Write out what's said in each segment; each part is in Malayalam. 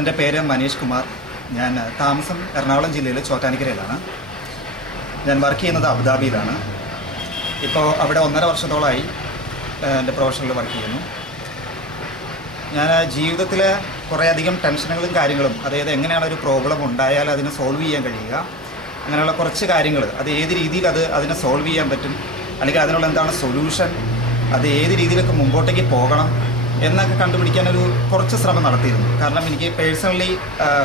എന്റെ പേര് മനീഷ് കുമാർ. ഞാൻ താമസം എറണാകുളം ജില്ലയിലെ ചോറ്റാനിക്കരയിലാണ്. ഞാൻ വർക്ക് ചെയ്യുന്നത് അബുദാബിയിലാണ്. ഇപ്പോൾ അവിടെ ഒന്നര വർഷത്തോളമായി എന്റെ പ്രൊഫഷനിൽ വർക്ക് ചെയ്യുന്നു. ഞാൻ ജീവിതത്തിൽ കുറേയധികം ടെൻഷനുകളും കാര്യങ്ങളും അതായത് എങ്ങനെയാണ് ഒരു പ്രോബ്ലം ഉണ്ടായാൽ അതിനെ സോൾവ് ചെയ്യാൻ കഴിയുക അങ്ങനെയുള്ള കുറച്ച് കാര്യങ്ങൾ അത് ഏത് രീതിയിൽ അത് അതിനെ സോൾവ് ചെയ്യാൻ പറ്റും അല്ലെങ്കിൽ അതിനുള്ള എന്താണ് സൊല്യൂഷൻ അത് ഏത് രീതിയിലൊക്കെ മുമ്പോട്ടേക്ക് പോകണം എന്നൊക്കെ കണ്ടുപിടിക്കാൻ ഒരു കുറച്ച് ശ്രമം നടത്തിയിരുന്നു. കാരണം എനിക്ക് പേഴ്സണലി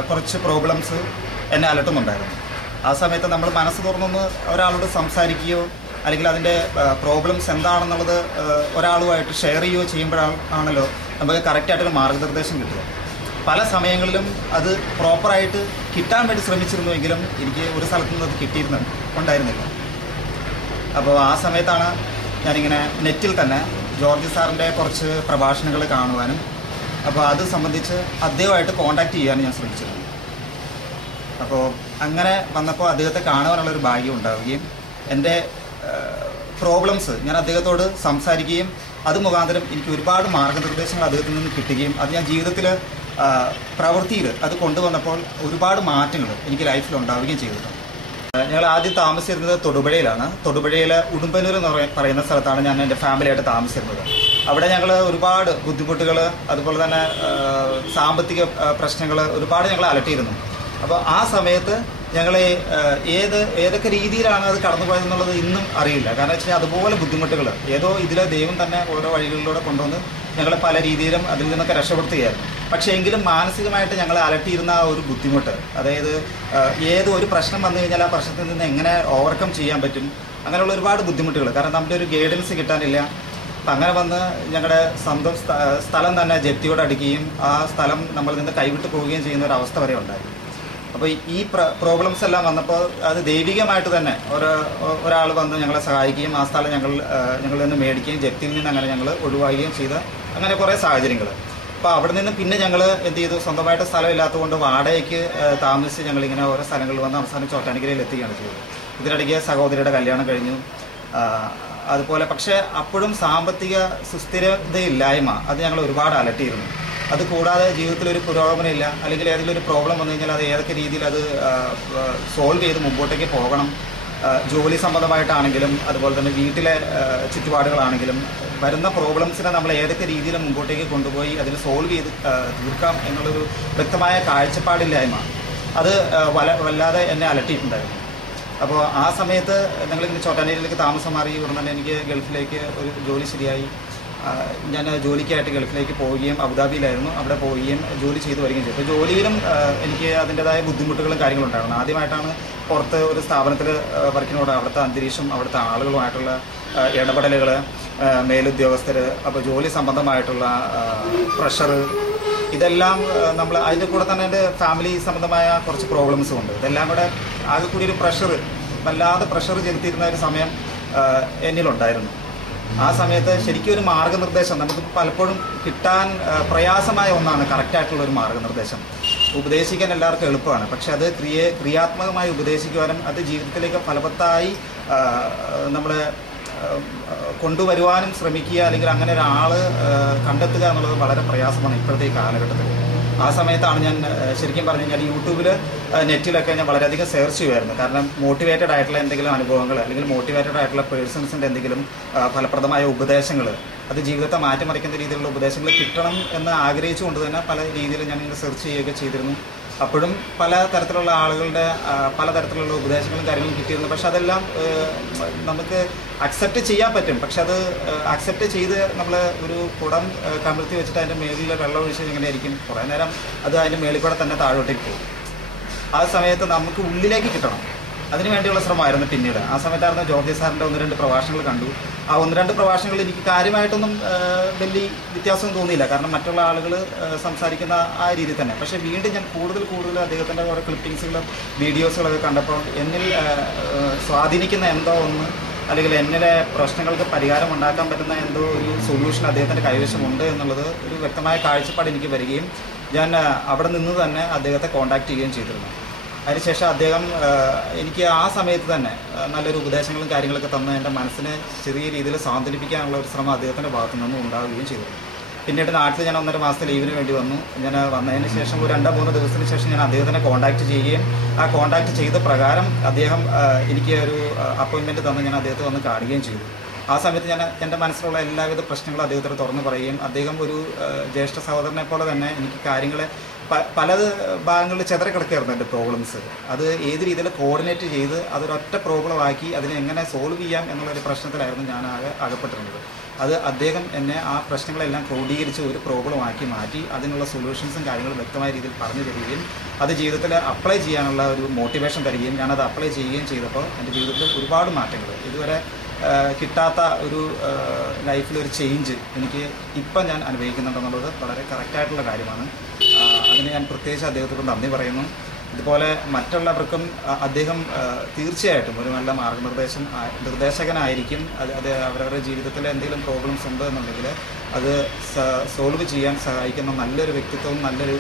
കുറച്ച് പ്രോബ്ലംസ് എന്നെ അലട്ടുന്നുണ്ടായിരുന്നു. ആ സമയത്ത് നമ്മൾ മനസ്സ് തുറന്നൊന്ന് ഒരാളോട് സംസാരിക്കുകയോ അല്ലെങ്കിൽ അതിന്റെ പ്രോബ്ലംസ് എന്താണെന്നുള്ളത് ഒരാളുമായിട്ട് ഷെയർ ചെയ്യുകയോ ചെയ്യുമ്പോഴാണല്ലോ നമുക്ക് കറക്റ്റായിട്ടൊരു മാർഗനിർദ്ദേശം കിട്ടുക. പല സമയങ്ങളിലും അത് പ്രോപ്പറായിട്ട് കിട്ടാൻ വേണ്ടി ശ്രമിച്ചിരുന്നുവെങ്കിലും എനിക്ക് ഒരു സ്ഥലത്തു നിന്ന് അത് കിട്ടിയിരുന്നു ഉണ്ടായിരുന്നില്ല. അപ്പോൾ ആ സമയത്താണ് ഞാനിങ്ങനെ നെറ്റിൽ തന്നെ ജോർജ് സാറിന്റെ കുറച്ച് പ്രഭാഷണങ്ങൾ കാണുവാനും അപ്പോൾ അത് സംബന്ധിച്ച് അദ്ദേഹമായിട്ട് കോണ്ടാക്ട് ചെയ്യാനും ഞാൻ ശ്രമിച്ചിരുന്നു അപ്പോൾ അങ്ങനെ വന്നപ്പോൾ അദ്ദേഹത്തെ കാണുവാനുള്ളൊരു ഭാഗ്യം ഉണ്ടാവുകയും എന്റെ പ്രോബ്ലംസ് ഞാൻ അദ്ദേഹത്തോട് സംസാരിക്കുകയും അത് മുഖാന്തരം എനിക്ക് ഒരുപാട് മാർഗനിർദ്ദേശങ്ങൾ അദ്ദേഹത്തിൽ നിന്ന് കിട്ടുകയും അത് ഞാൻ ജീവിതത്തിൽ പ്രവൃത്തിയിൽ അത് കൊണ്ടുവന്നപ്പോൾ ഒരുപാട് മാറ്റങ്ങൾ എനിക്ക് ലൈഫിൽ ഉണ്ടാവുകയും ചെയ്തിട്ടുണ്ട്. ഞങ്ങൾ ആദ്യം താമസിച്ചിരുന്നത് തൊടുപുഴയിലാണ്. തൊടുപുഴയിലെ ഉടുമ്പനൂർ എന്ന് പറയ- പറയുന്ന സ്ഥലത്താണ് ഞാൻ എന്റെ ഫാമിലിയായിട്ട് താമസിച്ചിരുന്നത്. അവിടെ ഞങ്ങൾ ഒരുപാട് ബുദ്ധിമുട്ടുകൾ അതുപോലെ തന്നെ സാമ്പത്തിക പ്രശ്നങ്ങൾ ഒരുപാട് ഞങ്ങൾ അലട്ടിയിരുന്നു അപ്പോൾ ആ സമയത്ത് ഞങ്ങൾ ഏത് ഏതൊക്കെ രീതിയിലാണ് അത് കടന്നുപോയതെന്നുള്ളത് ഇന്നും അറിയില്ല. കാരണം വെച്ചാൽ അതുപോലെ ബുദ്ധിമുട്ടുകൾ ഏതോ ഇതിലെ ദൈവം തന്നെ ഓരോ വഴികളിലൂടെ കൊണ്ടുവന്ന് ഞങ്ങളെ പല രീതിയിലും അതിൽ നിന്നൊക്കെ രക്ഷപ്പെടുത്തുകയായിരുന്നു. പക്ഷേ എങ്കിലും മാനസികമായിട്ട് ഞങ്ങൾ അലട്ടിയിരുന്ന ആ ഒരു ബുദ്ധിമുട്ട് അതായത് ഏത് ഒരു പ്രശ്നം വന്നു കഴിഞ്ഞാൽ ആ പ്രശ്നത്തിൽ നിന്ന് എങ്ങനെ ഓവർകം ചെയ്യാൻ പറ്റും അങ്ങനെയുള്ള ഒരുപാട് ബുദ്ധിമുട്ടുകൾ. കാരണം നമ്മുടെ ഒരു ഗൈഡൻസ് കിട്ടാനില്ല. അപ്പം അങ്ങനെ വന്ന് ഞങ്ങളുടെ സ്വന്തം സ്ഥലം തന്നെ ജപ്തിയോട് അടിക്കുകയും ആ സ്ഥലം നമ്മളിൽ നിന്ന് കൈവിട്ട് പോവുകയും ചെയ്യുന്ന ഒരു അവസ്ഥ വരെ ഉണ്ടായി. അപ്പോൾ ഈ പ്രോബ്ലംസ് എല്ലാം വന്നപ്പോൾ അത് ദൈവികമായിട്ട് തന്നെ ഒരു ഒരാൾ വന്ന് ഞങ്ങളെ സഹായിക്കുകയും ആ സ്ഥലം ഞങ്ങൾ ഞങ്ങളിൽ നിന്ന് മേടിക്കുകയും ജപ്തിയിൽ നിന്ന് അങ്ങനെ ഞങ്ങൾ ഒഴിവാക്കുകയും ചെയ്ത അങ്ങനെ കുറേ സാഹചര്യങ്ങൾ അപ്പോൾ അവിടെ നിന്ന് പിന്നെ ഞങ്ങൾ എന്ത് ചെയ്തു? സ്വന്തമായിട്ട് സ്ഥലം ഇല്ലാത്തതുകൊണ്ട് വാടകയ്ക്ക് താമസിച്ച് ഞങ്ങളിങ്ങനെ ഓരോ സ്ഥലങ്ങളിൽ വന്ന് അവസാനം ചോട്ടാനിക്കരയിൽ എത്തുകയാണ് ചെയ്തത്. ഇതിനിടയ്ക്ക് സഹോദരിയുടെ കല്യാണം കഴിഞ്ഞു. അതുപോലെ പക്ഷേ അപ്പോഴും സാമ്പത്തിക സുസ്ഥിരതയില്ലായ്മ അത് ഞങ്ങൾ ഒരുപാട് അലട്ടിയിരുന്നു. അത് കൂടാതെ ജീവിതത്തിൽ ഒരു പുരോഗമനം ഇല്ല. അല്ലെങ്കിൽ ഏതെങ്കിലും ഒരു പ്രോബ്ലം വന്നു കഴിഞ്ഞാൽ അത് ഏതൊക്കെ രീതിയിൽ അത് സോൾവ് ചെയ്ത് മുമ്പോട്ടേക്ക് പോകണം. ജോലി സംബന്ധമായിട്ടാണെങ്കിലും അതുപോലെ തന്നെ വീട്ടിലെ ചുറ്റുപാടുകളാണെങ്കിലും വരുന്ന പ്രോബ്ലംസിനെ നമ്മൾ ഏതൊക്കെ രീതിയിൽ മുമ്പോട്ടേക്ക് കൊണ്ടുപോയി അതിനെ സോൾവ് ചെയ്ത് തീർക്കാം എന്നുള്ളൊരു വ്യക്തമായ കാഴ്ചപ്പാടില്ലായ്മ. അത് വല വല്ലാതെ എന്നെ അലട്ടിയിട്ടുണ്ടായിരുന്നു. അപ്പോൾ ആ സമയത്ത് ഞങ്ങളിങ്ങനെ ചോട്ടാനേരിയിലേക്ക് താമസം മാറി ഉടനെ എനിക്ക് ഗൾഫിലേക്ക് ഒരു ജോലി ശരിയായി. ഞാൻ ജോലിക്കായിട്ട് ഗൾഫിലേക്ക് പോവുകയും അബുദാബിയിലായിരുന്നു. അവിടെ പോവുകയും ജോലി ചെയ്തു വരികയും ചെയ്തു. അപ്പോൾ ജോലിയിലും എനിക്ക് അതിന്റെതായ ബുദ്ധിമുട്ടുകളും കാര്യങ്ങളും ഉണ്ടായിരുന്നു. ആദ്യമായിട്ടാണ് പുറത്ത് ഒരു സ്ഥാപനത്തിൽ വർക്കിനോട് അവിടുത്തെ അന്തരീക്ഷം അവിടുത്തെ ആളുകളുമായിട്ടുള്ള ഇടപെടലുകൾ മേലുദ്യോഗസ്ഥർ അപ്പോൾ ജോലി സംബന്ധമായിട്ടുള്ള പ്രഷർ ഇതെല്ലാം നമ്മൾ അതിന്റെ കൂടെ തന്നെ എന്റെ ഫാമിലി സംബന്ധമായ കുറച്ച് പ്രോബ്ലംസും ഉണ്ട്. ഇതെല്ലാം കൂടെ ആകെ കൂടി ഒരു പ്രഷർ വല്ലാതെ പ്രഷർ ചെലുത്തിയിരുന്ന ഒരു സമയം എന്നിലുണ്ടായിരുന്നു. ആ സമയത്ത് ശരിക്കും ഒരു മാർഗനിർദ്ദേശം നമുക്ക് പലപ്പോഴും കിട്ടാൻ പ്രയാസമായ ഒന്നാണ് കറക്റ്റായിട്ടുള്ള ഒരു മാർഗനിർദ്ദേശം. ഉപദേശിക്കാൻ എല്ലാവർക്കും എളുപ്പമാണ്. പക്ഷെ അത് ക്രിയ ക്രിയാത്മകമായി ഉപദേശിക്കുവാനും അത് ജീവിതത്തിലേക്ക് ഫലവത്തായി നമ്മൾ കൊണ്ടുവരുവാനും ശ്രമിക്കുക അല്ലെങ്കിൽ അങ്ങനെ ഒരാൾ കണ്ടെത്തുക എന്നുള്ളത് വളരെ പ്രയാസമാണ് ഇപ്പോഴത്തെ കാലഘട്ടത്തിൽ. ആ സമയത്താണ് ഞാൻ ശരിക്കും പറഞ്ഞു കഴിഞ്ഞാൽ യൂട്യൂബിൽ നെറ്റിലൊക്കെ ഞാൻ വളരെയധികം സെർച്ച് ചെയ്യുമായിരുന്നു. കാരണം മോട്ടിവേറ്റഡ് ആയിട്ടുള്ള എന്തെങ്കിലും അനുഭവങ്ങൾ അല്ലെങ്കിൽ മോട്ടിവേറ്റഡ് ആയിട്ടുള്ള പേഴ്സൺസിന്റെ എന്തെങ്കിലും ഫലപ്രദമായ ഉപദേശങ്ങൾ അത് ജീവിതത്തെ മാറ്റിമറിക്കുന്ന രീതിയിലുള്ള ഉപദേശങ്ങൾ കിട്ടണം എന്ന് ആഗ്രഹിച്ചുകൊണ്ട് തന്നെ പല രീതിയിൽ ഞാൻ സെർച്ച് ചെയ്യുകയൊക്കെ ചെയ്തിരുന്നു. അപ്പോഴും പല തരത്തിലുള്ള ആളുകളുടെ പല തരത്തിലുള്ള ഉപദേശങ്ങളും കാര്യങ്ങളും കിട്ടിയിരുന്നു. പക്ഷെ അതെല്ലാം നമുക്ക് അക്സെപ്റ്റ് ചെയ്യാൻ പറ്റും. പക്ഷെ അത് അക്സെപ്റ്റ് ചെയ്ത് നമ്മൾ ഒരു കുടം കമിഴ്ത്തി വെച്ചിട്ട് അതിന്റെ മേലിൽ വെള്ളം ഒഴിച്ച് ഇങ്ങനെ ആയിരിക്കും കുറേ നേരം അത് അതിന്റെ മേളിൽ കൂടെ തന്നെ താഴോട്ടേക്ക് പോകും. ആ സമയത്ത് നമുക്ക് ഉള്ളിലേക്ക് കിട്ടണം. അതിനു വേണ്ടിയുള്ള ശ്രമമായിരുന്നു പിന്നീട്. ആ സമയത്തായിരുന്നു ജോർജി സാറിന്റെ ഒന്ന് രണ്ട് പ്രഭാഷണങ്ങൾ കണ്ടു. ആ ഒന്ന് രണ്ട് പ്രഭാഷണങ്ങളിൽ എനിക്ക് കാര്യമായിട്ടൊന്നും വലിയ വ്യത്യാസം തോന്നിയില്ല. കാരണം മറ്റുള്ള ആളുകൾ സംസാരിക്കുന്ന ആ രീതി തന്നെ. പക്ഷേ വീണ്ടും ഞാൻ കൂടുതൽ കൂടുതൽ അദ്ദേഹത്തിന്റെ ഓരോ ക്ലിപ്പിങ്സുകളും വീഡിയോസുകളൊക്കെ കണ്ടപ്പോൾ എന്നിൽ സ്വാധീനിക്കുന്ന എന്തോ ഒന്ന് അല്ലെങ്കിൽ എന്നിലെ പ്രശ്നങ്ങൾക്ക് പരിഹാരം ഉണ്ടാക്കാൻ പറ്റുന്ന എന്തോ ഒരു സൊല്യൂഷൻ അദ്ദേഹത്തിന്റെ കൈവശമുണ്ട് എന്നുള്ളത് ഒരു വ്യക്തമായ കാഴ്ചപ്പാട് എനിക്ക് വരികയും ഞാൻ അവിടെ നിന്ന് തന്നെ അദ്ദേഹത്തെ കോൺടാക്ട് ചെയ്യുകയും ചെയ്തിരുന്നു. അതിനുശേഷം അദ്ദേഹം എനിക്ക് ആ സമയത്ത് തന്നെ നല്ലൊരു ഉപദേശങ്ങളും കാര്യങ്ങളൊക്കെ തന്ന് എന്റെ മനസ്സിനെ ചെറിയ രീതിയിൽ സാന്ത്വനിപ്പിക്കാനുള്ള ഒരു ശ്രമം അദ്ദേഹത്തിന്റെ ഭാഗത്തു നിന്നും ഉണ്ടാവുകയും ചെയ്തു. പിന്നീട് നാട്ടിൽ ഞാൻ ഒന്നര മാസത്തെ ലീവിന് വേണ്ടി വന്നു. ഞാൻ വന്നതിന് ശേഷം ഒരു രണ്ടോ മൂന്നോ ദിവസത്തിന് ശേഷം ഞാൻ അദ്ദേഹത്തിനെ കോൺടാക്ട് ചെയ്യുകയും ആ കോൺടാക്ട് ചെയ്ത പ്രകാരം അദ്ദേഹം എനിക്ക് ഒരു അപ്പോയിൻമെന്റ് തന്ന് ഞാൻ അദ്ദേഹത്തെ വന്ന് കാണുകയും ചെയ്തു. ആ സമയത്ത് ഞാൻ എന്റെ മനസ്സിലുള്ള എല്ലാവിധ പ്രശ്നങ്ങളും അദ്ദേഹത്തോട് തുറന്നു പറയുകയും അദ്ദേഹം ഒരു ജ്യേഷ്ഠ സഹോദരനെ പോലെ തന്നെ എനിക്ക് കാര്യങ്ങളെ പല ഭാഗങ്ങളിൽ ചെതറിക്കിടക്കായിരുന്നു എന്റെ പ്രോബ്ലംസ് അത് ഏത് രീതിയിൽ കോർഡിനേറ്റ് ചെയ്ത് അതൊരൊറ്റ പ്രോബ്ലം ആക്കി അതിനെ എങ്ങനെ സോൾവ് ചെയ്യാം എന്നുള്ളൊരു പ്രശ്നത്തിലായിരുന്നു ഞാൻ ആകെ അകപ്പെട്ടിരുന്നത്. അത് അദ്ദേഹം എന്നെ ആ പ്രശ്നങ്ങളെല്ലാം ക്രോഡീകരിച്ച് ഒരു പ്രോബ്ലം ആക്കി മാറ്റി അതിനുള്ള സൊല്യൂഷൻസും കാര്യങ്ങളും വ്യക്തമായ രീതിയിൽ പറഞ്ഞു തരികയും അത് ജീവിതത്തിൽ അപ്ലൈ ചെയ്യാനുള്ള ഒരു മോട്ടിവേഷൻ തരികയും ഞാനത് അപ്ലൈ ചെയ്യുകയും ചെയ്തപ്പോൾ എന്റെ ജീവിതത്തിൽ ഒരുപാട് മാറ്റങ്ങൾ. ഇതുവരെ കിട്ടാത്ത ഒരു ലൈഫിലൊരു ചേഞ്ച് എനിക്ക് ഇപ്പം ഞാൻ അനുഭവിക്കുന്നുണ്ടെന്നുള്ളത് വളരെ കറക്റ്റായിട്ടുള്ള കാര്യമാണ്. അതിന് ഞാൻ പ്രത്യേകിച്ച് അദ്ദേഹത്തോട് നന്ദി പറയുന്നു. ഇതുപോലെ മറ്റുള്ളവർക്കും അദ്ദേഹം തീർച്ചയായിട്ടും ഒരു നല്ല മാർഗനിർദ്ദേശം നിർദ്ദേശകനായിരിക്കും. അത് അവരവരുടെ ജീവിതത്തിൽ എന്തെങ്കിലും പ്രോബ്ലംസ് ഉണ്ട് എന്നുണ്ടെങ്കിൽ അത് സോൾവ് ചെയ്യാൻ സഹായിക്കുന്ന നല്ലൊരു വ്യക്തിത്വവും നല്ലൊരു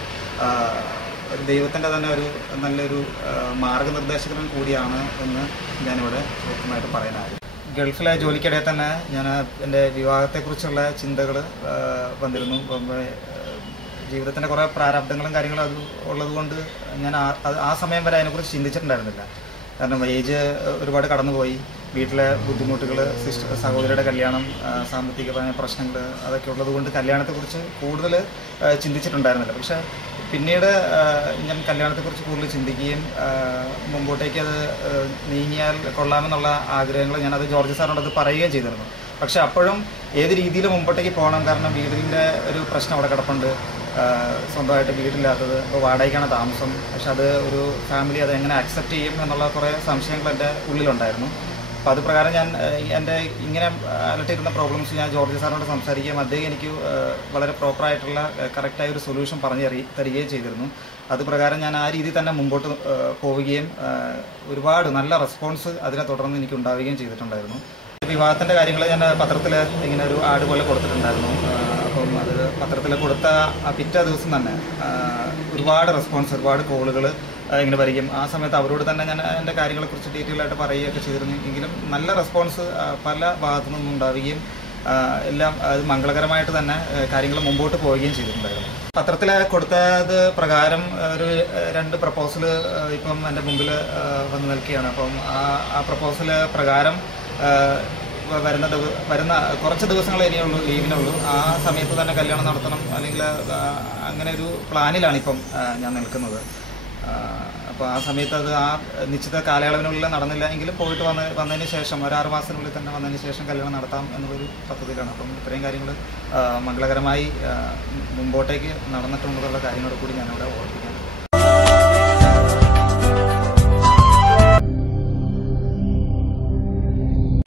ദൈവത്തിന്റെ തന്നെ ഒരു നല്ലൊരു മാർഗനിർദ്ദേശകനും കൂടിയാണ് എന്ന് ഞാനിവിടെ വ്യക്തമായിട്ട് പറയാനായി ഗൾഫിലെ ജോലിക്കിടെ തന്നെ ഞാൻ എന്റെ വിവാഹത്തെക്കുറിച്ചുള്ള ചിന്തകൾ വന്നിരുന്നു. ജീവിതത്തിന്റെ കുറേ പ്രാരാബ്ദങ്ങളും കാര്യങ്ങളും അത് ഉള്ളതുകൊണ്ട് ഞാൻ ആ സമയം വരെ അതിനെക്കുറിച്ച് ചിന്തിച്ചിട്ടുണ്ടായിരുന്നില്ല. കാരണം ഏജ് ഒരുപാട് കടന്നുപോയി. വീട്ടിലെ ബുദ്ധിമുട്ടുകൾ സിസ്റ്റർ സഹോദരിയുടെ കല്യാണം സാമ്പത്തിക പ്രശ്നങ്ങൾ അതൊക്കെ ഉള്ളതുകൊണ്ട് കല്യാണത്തെക്കുറിച്ച് കൂടുതൽ ചിന്തിച്ചിട്ടുണ്ടായിരുന്നില്ല. പക്ഷേ പിന്നീട് ഞാൻ കല്യാണത്തെക്കുറിച്ച് കൂടുതൽ ചിന്തിക്കുകയും മുമ്പോട്ടേക്ക് അത് നീങ്ങിയാൽ കൊള്ളാമെന്നുള്ള ആഗ്രഹങ്ങൾ ഞാനത് ജോർജ് സാറിനോട് അത് പറയുകയും ചെയ്തിരുന്നു. പക്ഷെ അപ്പോഴും ഏത് രീതിയിൽ മുമ്പോട്ടേക്ക് പോകണം കാരണം വീടിന്റെ ഒരു പ്രശ്നം അവിടെ കിടപ്പുണ്ട്. സ്വന്തമായിട്ട് വീടില്ലാത്തത് ഇപ്പോൾ വാടകയ്ക്കാണ് താമസം. പക്ഷെ അത് ഒരു ഫാമിലി അത് എങ്ങനെ അക്സെപ്റ്റ് ചെയ്യും എന്നുള്ള കുറേ സംശയങ്ങൾ എന്റെ ഉള്ളിലുണ്ടായിരുന്നു. അപ്പോൾ അത് പ്രകാരം ഞാൻ എന്റെ ഇങ്ങനെ അലട്ടിരുന്ന പ്രോബ്ലംസ് ഞാൻ ജോർജ് സാറിനോട് സംസാരിക്കുകയും അദ്ദേഹം എനിക്ക് വളരെ പ്രോപ്പറായിട്ടുള്ള കറക്റ്റായ ഒരു സൊല്യൂഷൻ പറഞ്ഞു തരി തരികയും ചെയ്തിരുന്നു. അത് പ്രകാരം ഞാൻ ആ രീതിയിൽ തന്നെ മുമ്പോട്ട് പോവുകയും ഒരുപാട് നല്ല റെസ്പോൺസ് അതിനെ തുടർന്ന് എനിക്ക് ഉണ്ടാവുകയും ചെയ്തിട്ടുണ്ടായിരുന്നു. വിവാഹത്തിന്റെ കാര്യങ്ങൾ ഞാൻ പത്രത്തിൽ ഇങ്ങനെ ഒരു ആട് പോലെ കൊടുത്തിട്ടുണ്ടായിരുന്നു. അപ്പം അത് പത്രത്തിൽ കൊടുത്ത പിറ്റേ ദിവസം തന്നെ ഒരുപാട് റെസ്പോൺസ് ഒരുപാട് കോളുകൾ ഇങ്ങനെ വരികയും. ആ സമയത്ത് അവരോട് തന്നെ ഞാൻ എന്റെ കാര്യങ്ങളെക്കുറിച്ച് ഡീറ്റെയിൽ ആയിട്ട് പറയുകയൊക്കെ ചെയ്തിരുന്നു. എങ്കിലും നല്ല റെസ്പോൺസ് പല ഭാഗത്തു നിന്നും ഉണ്ടാവുകയും എല്ലാം അത് മംഗളകരമായിട്ട് തന്നെ കാര്യങ്ങൾ മുമ്പോട്ട് പോവുകയും ചെയ്തിട്ടുണ്ടായിരുന്നു. പത്രത്തിൽ കൊടുത്തത് പ്രകാരം ഒരു രണ്ട് പ്രപ്പോസൽ ഇപ്പം എന്റെ മുമ്പിൽ വന്ന് നിൽക്കുകയാണ്. അപ്പം ആ ആ പ്രപ്പോസൽ പ്രകാരം വരുന്ന വരുന്ന കുറച്ച് ദിവസങ്ങളെ ഇനിയുള്ളൂ ലീവിനുള്ളൂ. ആ സമയത്ത് തന്നെ കല്യാണം നടത്തണം. അല്ലെങ്കിൽ അങ്ങനെ ഒരു പ്ലാനിലാണ് ഇപ്പം ഞാൻ നിൽക്കുന്നത്. അപ്പോൾ ആ സമയത്ത് അത് ആ നിശ്ചിത കാലയളവിനുള്ളിൽ നടന്നില്ല എങ്കിലും പോയിട്ട് വന്ന് വന്നതിന് ശേഷം ഒരു ആറ് മാസത്തിനുള്ളിൽ തന്നെ വന്നതിന് ശേഷം കല്യാണം നടത്താം എന്നുള്ളൊരു പദ്ധതിയിലാണ്. അപ്പം ഇത്രയും കാര്യങ്ങൾ മംഗളകരമായി മുമ്പോട്ടേക്ക് നടന്നിട്ടുണ്ടെന്നുള്ള കാര്യങ്ങളോട് കൂടി ഞാനിവിടെ ഓർപ്പിക്കാം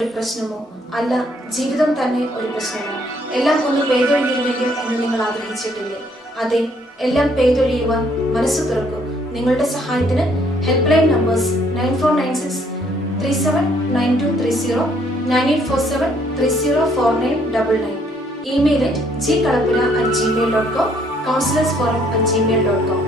ഒരു പ്രശ്നമോ? അല്ല ജീവിതം തന്നെ ഒരു പ്രശ്നമോ? എല്ലാം ഒന്ന് പെയ്തൊഴിഞ്ഞിരുന്നെങ്കിൽ എന്ന് നിങ്ങൾ ആഗ്രഹിച്ചിട്ടില്ലേ? അതെ എല്ലാം പെയ്തൊഴിയുവാൻ മനസ്സ് തുറക്കും. നിങ്ങളുടെ സഹായത്തിന് help line numbers nine four nine six three seven nine two three zero nine eight four seven three zero four nine double nine email at G Kalappura at Gmail dot com counsellors forum at Gmail dot com